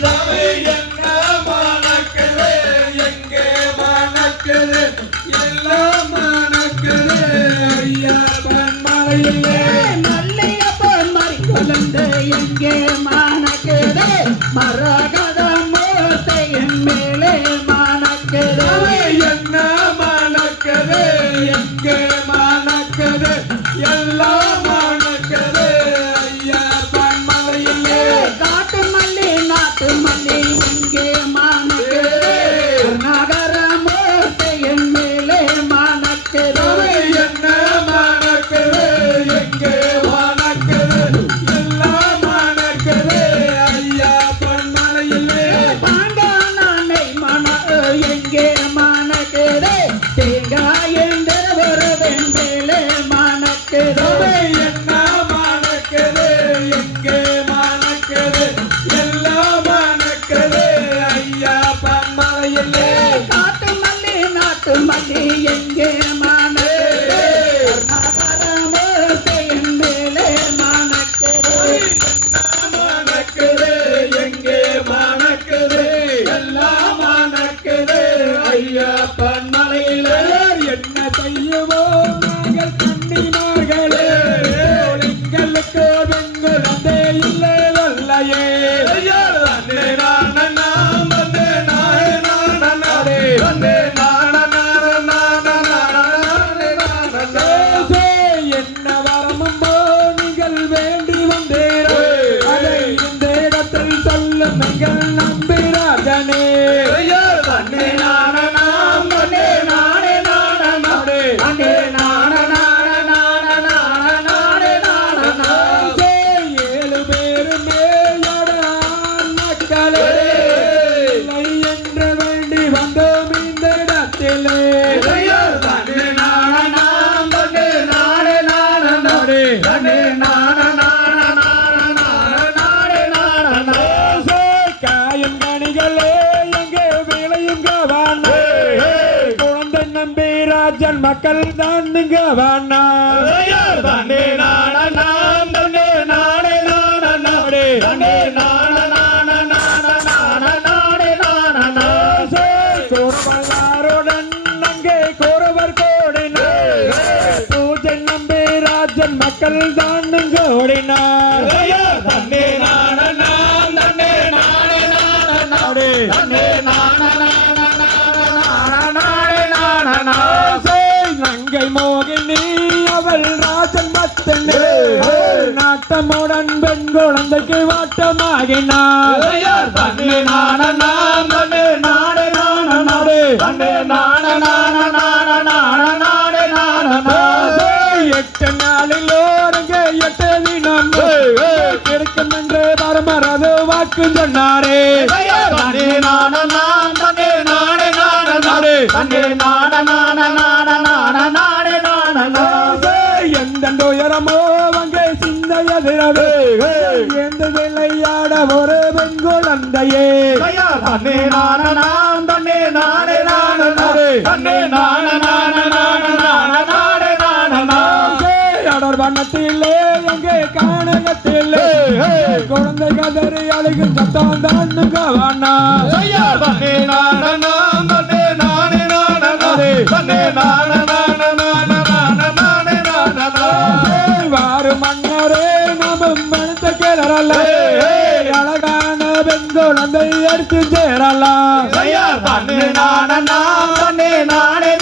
மணக்குது என்ன மணக்குது எங்கே மணக்குது எல்லாம் மணக்குது ஐயப்பன் மலையிலே மல்லியப்பன் மறி குழந்தை எங்கே மணக்குது மரகத மூர்த்தியின் மேலே மணக்குது என்ன மணக்குது எங்கே மணக்குது எல்லாம் மணக்குது ஐயப்பன் மலையிலே காட்டு மல்லி நாட்டு மல்லி எங்கே மணக்குது நகர மூர்த்தியின் மேலே மணக்குது என்ன மணக்குது எங்கே மணக்குது எல்லாம் மணக்குது ஐயப்பன் மலையிலே பாண்டானை மண எங்கே மணக்குது தேங்காயின் வருவன் மேலே மணக்குது என்ன மணக்குது எங்கே மணக்குது எல்லாம் மணக்குது ஐயப்பன் மலையிலே காட்டு மல்லி நாட்டு மல்லி எங்கே மணக்குது நகரமூர்த்தியின் மேலே மணக்குது மணக்குது எங்கே மணக்குது எல்லாம் மணக்குது ஐயப்பன் மலையிலே என்ன செய்யுவோம் நாங்கள் கண்ணினார்களே எங்களுக்கு பெண்கள் அந்த இல்லை வல்லையே என்ன வரமும்போ நீங்கள் வேண்டி வந்தீரோ அதை இந்த இடத்தில் சொல்லும் எங்கள் நம்பிராஜனே ஏழு பேருமே மக்களே என்று வேண்டி வந்தோம் இந்த இடத்திலே காயும் கனிகளே எங்கே விளையும் கவானா குழந்தை நம்பிராஜன் மக்கள் தான் கவானா கோரவர்களுடன் அங்கே கோரவர் கோடினார் பூஜை நம்பிராஜன் மக்கள் தான் கோடினார் நங்கை மோகினி அவள் ராஜன் மத்தனே நாட்டமுடன் பெண் குழந்தைக்கு வாட்டமாகினார் எட்டு நாளிலோரங்கே எட்டு தினம் கிடைக்கும் என்று பரமரது வாக்கு சொன்னாரே எந்த உயரமோ அங்கே சிந்தையதிரவே எந்த விளையாட ஒரு பெண் குழந்தையே வண்ணத்திலே எங்கே காணகத்திலே குழந்தை கதறி அழுகும் சத்தம் தான் கவானா வாரு மன்னரே நமும் மனத்த கிளறல அழகான பெண் குழந்தை எடுத்து சேரலாம் தன்னை நானே நானே